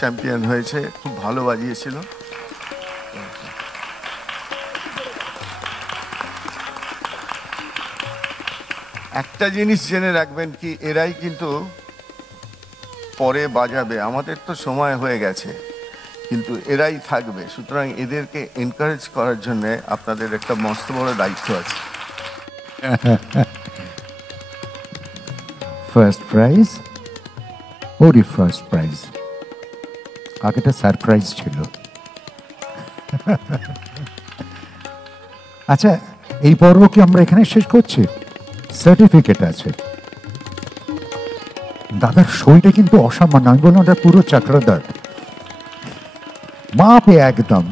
Champion হয়েছে, খুব ভালো বাজিয়েছিল। একটা জিনিস জেনে রাখবেন কি, এরাই কিন্তু পরে বাজাবে, আমাদের তো সময় হয়ে গেছে, কিন্তু এরাই থাকবে, সুতরাং এদেরকে এনকারেজ করার জন্য আপনাদের একটা মস্ত বড় দায়িত্ব আছে। ফার্স্ট প্রাইজ, ওরই ফার্স্ট প্রাইজ, আগেটা সারপ্রাইজ ছিল। আচ্ছা, এই পর্ব কি আমরা এখানে শেষ করছি? সার্টিফিকেট আছে। দাদার শৈটা কিন্তু অসামান্য, আমি বললাম ওটা পুরো চক্রদার, মাপে একদম।